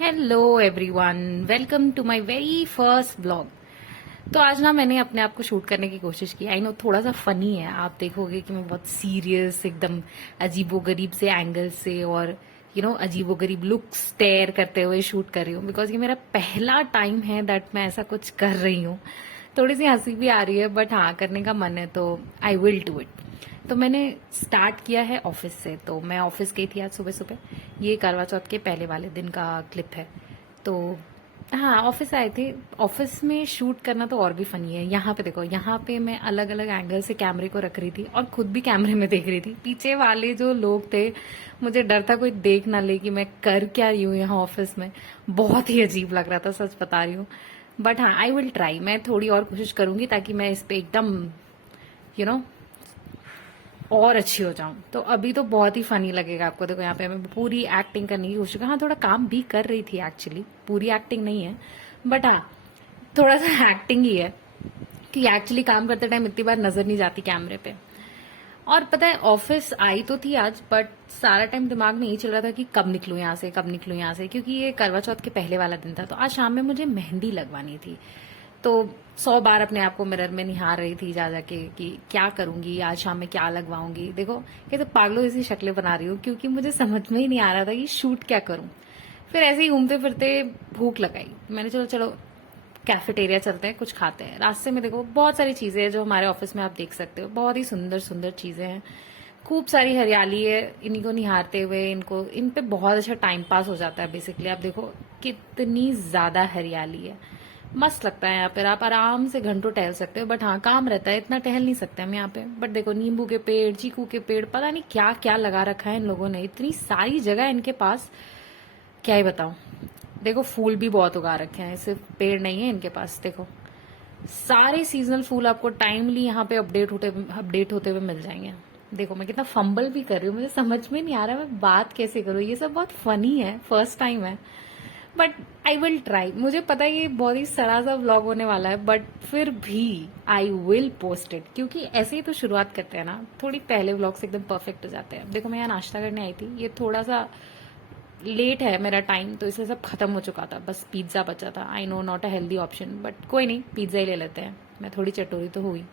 Hello everyone, welcome to my very first blog. तो आज ना मैंने अपने आप को शूट करने की कोशिश की। आई नो थोड़ा सा फनी है, आप देखोगे कि मैं बहुत सीरियस एकदम अजीबोगरीब से एंगल से और अजीबोगरीब लुक स्टेयर करते हुए शूट कर रही हूँ, बिकॉज ये मेरा पहला टाइम है दैट मैं ऐसा कुछ कर रही हूँ। थोड़ी सी हंसी भी आ रही है, बट हाँ, करने का मन है तो आई विल डू इट। तो मैंने स्टार्ट किया है ऑफिस से। तो मैं ऑफिस गई थी आज सुबह सुबह। ये करवा चौथ के पहले वाले दिन का क्लिप है। तो हाँ, ऑफिस आए थे। ऑफिस में शूट करना तो और भी फनी है। यहाँ पे देखो, यहाँ पे मैं अलग अलग एंगल से कैमरे को रख रही थी और खुद भी कैमरे में देख रही थी। पीछे वाले जो लोग थे, मुझे डर था कोई देख ना ले कि मैं कर क्या रही हूँ यहाँ ऑफिस में। बहुत ही अजीब लग रहा था, सच बता रही हूँ। बट हाँ, आई विल ट्राई। मैं थोड़ी और कोशिश करूंगी ताकि मैं इस पे एकदम यू नो और अच्छी हो जाऊं। तो अभी तो बहुत ही फनी लगेगा आपको। देखो, यहाँ पे मैं पूरी एक्टिंग करने की कोशिश, हाँ थोड़ा काम भी कर रही थी एक्चुअली, पूरी एक्टिंग नहीं है, बट हाँ थोड़ा सा एक्टिंग ही है कि एक्चुअली काम करते टाइम इतनी बार नजर नहीं जाती कैमरे पे। और पता है, ऑफिस आई तो थी आज, बट सारा टाइम दिमाग में यही चल रहा था कि कब निकलूं यहाँ से, कब निकलूं यहाँ से, क्योंकि ये करवा चौथ के पहले वाला दिन था। तो आज शाम में मुझे मेहंदी लगवानी थी। तो 100 बार अपने आप को मिरर में निहार रही थी जा जाके कि क्या करूंगी आज शाम में, क्या लगवाऊंगी। देखो, कैसे पागलों जैसी शक्लें बना रही हूँ, क्योंकि मुझे समझ में ही नहीं आ रहा था कि शूट क्या करूं। फिर ऐसे ही घूमते फिरते भूख लगाई। मैंने चलो चलो कैफेटेरिया चलते हैं, कुछ खाते हैं। रास्ते में देखो बहुत सारी चीजें हैं जो हमारे ऑफिस में आप देख सकते हो। बहुत ही सुंदर सुंदर चीजें हैं, खूब सारी हरियाली है। इन्हीं को निहारते हुए इन पे बहुत अच्छा टाइम पास हो जाता है। बेसिकली आप देखो कितनी ज्यादा हरियाली है, मस्त लगता है यहाँ पे। आप आराम से घंटों टहल सकते हो, बट हाँ काम रहता है, इतना टहल नहीं सकते हम यहाँ पे। बट देखो, नींबू के पेड़, चीकू के पेड़, पता नहीं क्या क्या लगा रखा है इन लोगों ने। इतनी सारी जगह है इनके पास, क्या ही बताऊं। देखो, फूल भी बहुत उगा रखे हैं, सिर्फ पेड़ नहीं है इनके पास। देखो, सारे सीजनल फूल आपको टाइमली यहाँ पे अपडेट होते हुए मिल जाएंगे। देखो, मैं कितना फंबल भी कर रही हूँ, मुझे समझ में नहीं आ रहा मैं बात कैसे करूँ। ये सब बहुत फनी है, फर्स्ट टाइम है, बट आई विल ट्राई। मुझे पता है ये बहुत ही सड़ा सा व्लॉग होने वाला है, बट फिर भी आई विल पोस्ट इट, क्योंकि ऐसे ही तो शुरुआत करते हैं ना। थोड़ी पहले व्लॉग से एकदम परफेक्ट हो जाते हैं। देखो, मैं यहाँ नाश्ता करने आई थी। ये थोड़ा सा लेट है मेरा टाइम, तो इससे सब खत्म हो चुका था, बस पिज्जा बचा था। I know not a healthy option, but कोई नहीं, पिज्जा ही ले लेते हैं। मैं थोड़ी चटोरी तो हुई।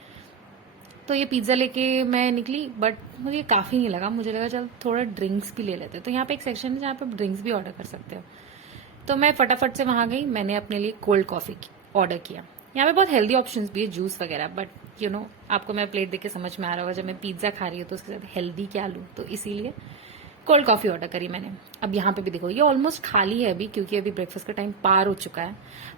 तो ये पिज्जा लेके मैं निकली, बट मुझे काफी नहीं लगा। मुझे लगा चल थोड़ा ड्रिंक्स भी ले लेते हैं। तो यहाँ पे एक सेक्शन है जहाँ पे ड्रिंक्स भी ऑर्डर कर सकते हो। तो मैं फटाफट से वहां गई, मैंने अपने लिए कोल्ड कॉफी ऑर्डर किया। यहाँ पे बहुत हेल्दी ऑप्शंस भी है, जूस वगैरह, बट आपको मैं प्लेट देख के समझ में आ रहा होगा जब मैं पिज्जा खा रही हूँ तो उसके साथ हेल्दी क्या लूँ, तो इसीलिए कोल्ड कॉफी ऑर्डर करी मैंने। अब यहाँ पे भी देखो, ये ऑलमोस्ट खाली है अभी, क्योंकि अभी ब्रेकफास्ट का टाइम पार हो चुका है।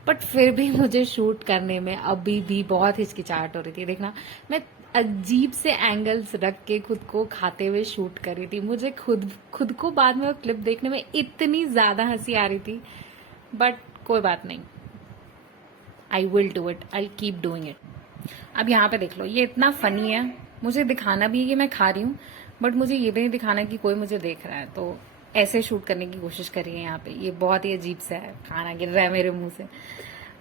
बट फिर भी मुझे शूट करने में अभी भी बहुत हिचकिचाहट हो रही थी। देखना, मैं अजीब से एंगल्स रख के खुद को खाते हुए शूट कर रही थी। मुझे खुद खुद को बाद में वो क्लिप देखने में इतनी ज्यादा हंसी आ रही थी, बट कोई बात नहीं, I will do it, I keep doing it. अब यहाँ पे देख लो, ये इतना फनी है। मुझे दिखाना भी है कि मैं खा रही हूँ, बट मुझे ये भी नहीं दिखाना कि कोई मुझे देख रहा है। तो ऐसे शूट करने की कोशिश करी है यहाँ पे। ये बहुत ही अजीब सा है, खाना गिर रहा है मेरे मुंह से,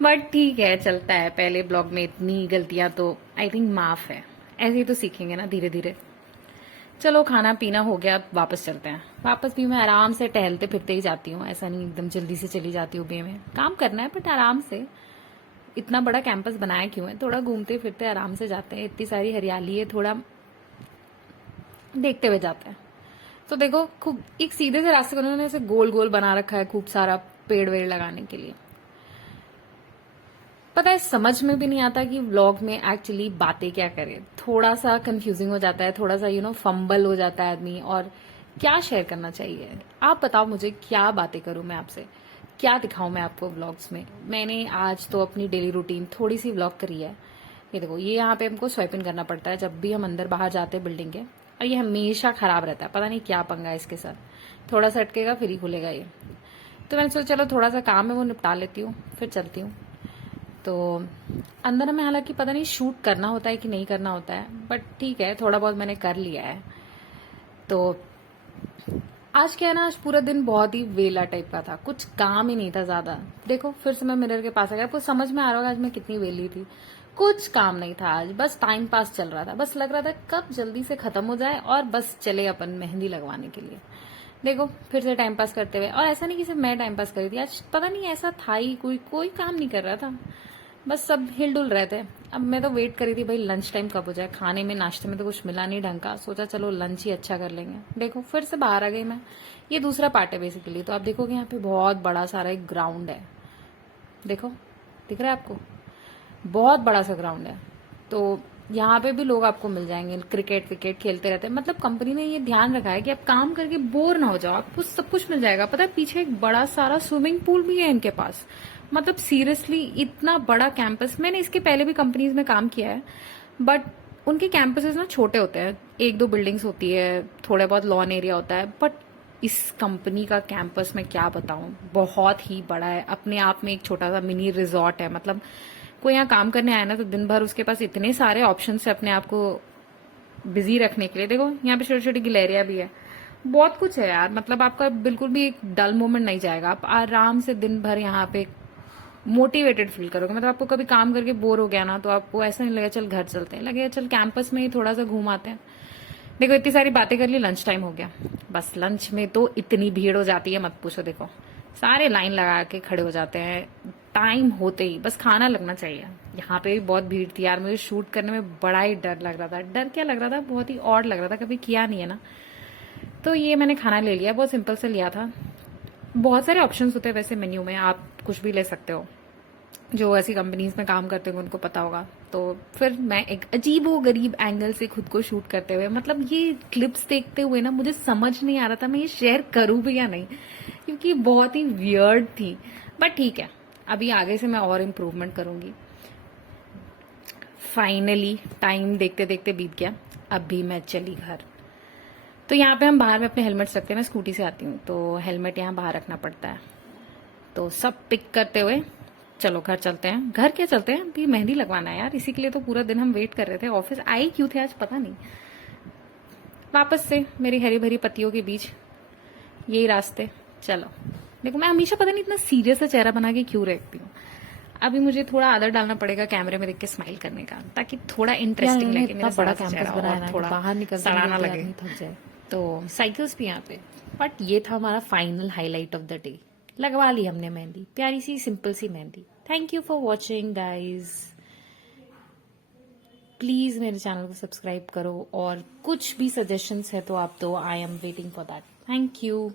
बट ठीक है, चलता है। पहले ब्लॉग में इतनी गलतियां तो आई थिंक माफ है। ऐसे ही तो सीखेंगे ना, धीरे धीरे। चलो, खाना पीना हो गया, अब वापस चलते हैं। वापस भी मैं आराम से टहलते फिरते ही जाती हूँ, ऐसा नहीं एकदम जल्दी से चली जाती हूँ बे में। काम करना है बट आराम से। इतना बड़ा कैंपस बनाया क्यों है, थोड़ा घूमते फिरते आराम से जाते हैं। इतनी सारी हरियाली है, थोड़ा देखते हुए जाते हैं। तो देखो, खूब एक सीधे से रास्ते को उन्होंने ऐसे गोल गोल बना रखा है, खूब सारा पेड़ वेड़ लगाने के लिए। पता है, समझ में भी नहीं आता कि व्लॉग में एक्चुअली बातें क्या करें। थोड़ा सा कंफ्यूजिंग हो जाता है, थोड़ा सा फंबल हो जाता है आदमी। और क्या शेयर करना चाहिए, आप बताओ मुझे, क्या बातें करूं मैं आपसे, क्या दिखाऊं मैं आपको व्लॉग्स में। मैंने आज तो अपनी डेली रूटीन थोड़ी सी व्लॉग करी है। ये देखो, ये यहाँ पे हमको स्वाइप इन करना पड़ता है जब भी हम अंदर बाहर जाते हैं बिल्डिंग के, और ये हमेशा खराब रहता है। पता नहीं क्या पंगा है इसके साथ, थोड़ा सा अटकेगा फिर ही खुलेगा ये। तो मैंने सोचा चलो थोड़ा सा काम है वो निपटा लेती हूँ, फिर चलती हूँ। तो अंदर में हालांकि पता नहीं शूट करना होता है कि नहीं करना होता है, बट ठीक है, थोड़ा बहुत मैंने कर लिया है। तो आज क्या है ना, आज पूरा दिन बहुत ही वेला टाइप का था, कुछ काम ही नहीं था ज्यादा। देखो, फिर से मैं मिरर के पास आ गया। आपको समझ में आ रहा होगा आज मैं कितनी वेली थी। कुछ काम नहीं था आज, बस टाइम पास चल रहा था। बस लग रहा था कब जल्दी से खत्म हो जाए और बस चले अपन मेहंदी लगवाने के लिए। देखो फिर से टाइम पास करते हुए, और ऐसा नहीं कि सिर्फ मैं टाइम पास कर रही थी आज, पता नहीं ऐसा था ही, कोई कोई काम नहीं कर रहा था, बस सब हिलडुल रहे थे। अब मैं तो वेट कर रही थी भाई लंच टाइम कब हो जाए, खाने में नाश्ते में तो कुछ मिला नहीं ढंग का, सोचा चलो लंच ही अच्छा कर लेंगे। देखो फिर से बाहर आ गई मैं। ये दूसरा पार्ट है बेसिकली। तो आप देखोगे यहाँ पे बहुत बड़ा सारा एक ग्राउंड है, देखो दिख रहा है आपको, बहुत बड़ा सा ग्राउंड है। तो यहाँ पे भी लोग आपको मिल जाएंगे, क्रिकेट विकेट खेलते रहते हैं। मतलब कंपनी ने ये ध्यान रखा है कि आप काम करके बोर ना हो जाओ, आपको सब कुछ मिल जाएगा। पता है पीछे एक बड़ा सारा स्विमिंग पूल भी है इनके पास। मतलब सीरियसली इतना बड़ा कैंपस, मैंने इसके पहले भी कंपनीज में काम किया है, बट उनके कैंपसेस ना छोटे होते हैं, एक दो बिल्डिंग्स होती है, थोड़ा बहुत लॉन एरिया होता है। बट इस कंपनी का कैंपस मैं क्या बताऊं, बहुत ही बड़ा है, अपने आप में एक छोटा सा मिनी रिजॉर्ट है। मतलब कोई यहाँ काम करने आया ना तो दिन भर उसके पास इतने सारे ऑप्शन है अपने आप को बिजी रखने के लिए। देखो यहाँ पे छोटी छोटी गिलेरिया भी है, बहुत कुछ है यार। मतलब आपका बिल्कुल भी एक डल मोमेंट नहीं जाएगा, आप आराम से दिन भर यहाँ पे मोटिवेटेड फील करोगे। मतलब आपको कभी काम करके बोर हो गया ना तो आपको ऐसा नहीं लगेगा चल घर चलते हैं, लगेगा चल कैंपस में ही थोड़ा सा घूम आते हैं। देखो इतनी सारी बातें कर ली, लंच टाइम हो गया। बस लंच में तो इतनी भीड़ हो जाती है मत पूछो। देखो सारे लाइन लगा के खड़े हो जाते हैं टाइम होते ही, बस खाना लगना चाहिए। यहाँ पे भी बहुत भीड़ थी यार, मुझे शूट करने में बड़ा ही डर लग रहा था। डर क्या लग रहा था, बहुत ही ऑड लग रहा था, कभी किया नहीं है ना। तो ये मैंने खाना ले लिया, बहुत सिंपल से लिया था। बहुत सारे ऑप्शंस होते हैं वैसे मेन्यू में, आप कुछ भी ले सकते हो। जो ऐसी कंपनीज में काम करते हैं उनको पता होगा। तो फिर मैं एक अजीबो गरीब एंगल से खुद को शूट करते हुए, मतलब ये क्लिप्स देखते हुए ना मुझे समझ नहीं आ रहा था मैं ये शेयर करूं भी या नहीं, क्योंकि बहुत ही वियर्ड थी। बट ठीक है, अभी आगे से मैं और इम्प्रूवमेंट करूंगी। फाइनली टाइम देखते देखते बीत गया, अब भी मैं चली घर। तो यहाँ पे हम बाहर में अपने हेलमेट्स रखते हैं, मैं स्कूटी से आती हूँ तो हेलमेट यहाँ बाहर रखना पड़ता है। तो सब पिक करते हुए चलो घर चलते हैं। घर क्या चलते हैं, अभी मेहंदी लगवाना है यार, इसी के लिए तो पूरा दिन हम वेट कर रहे थे। ऑफिस आई क्यों थे आज पता नहीं। वापस से मेरी हरी भरी पत्तियों के बीच यही रास्ते। चलो देखो मैं हमेशा पता नहीं इतना सीरियस सा चेहरा बना के क्यों रखती हूँ। अभी मुझे थोड़ा आदत डालना पड़ेगा कैमरे में देख के स्माइल करने का, ताकि थोड़ा इंटरेस्टिंग लगे मेरा बड़ा कैंपस बनाया ना, थोड़ा बाहर निकल सड़ाना लगे, थक जाए। तो साइकिल्स भी यहाँ पे। बट ये था हमारा final highlight of the day. लगवा ली हमने मेहंदी, प्यारी सी सिंपल सी mehndi. Thank you for watching guys. Please मेरे चैनल को सब्सक्राइब करो, और कुछ भी सजेशंस है तो आप दो, I am waiting for that. Thank you.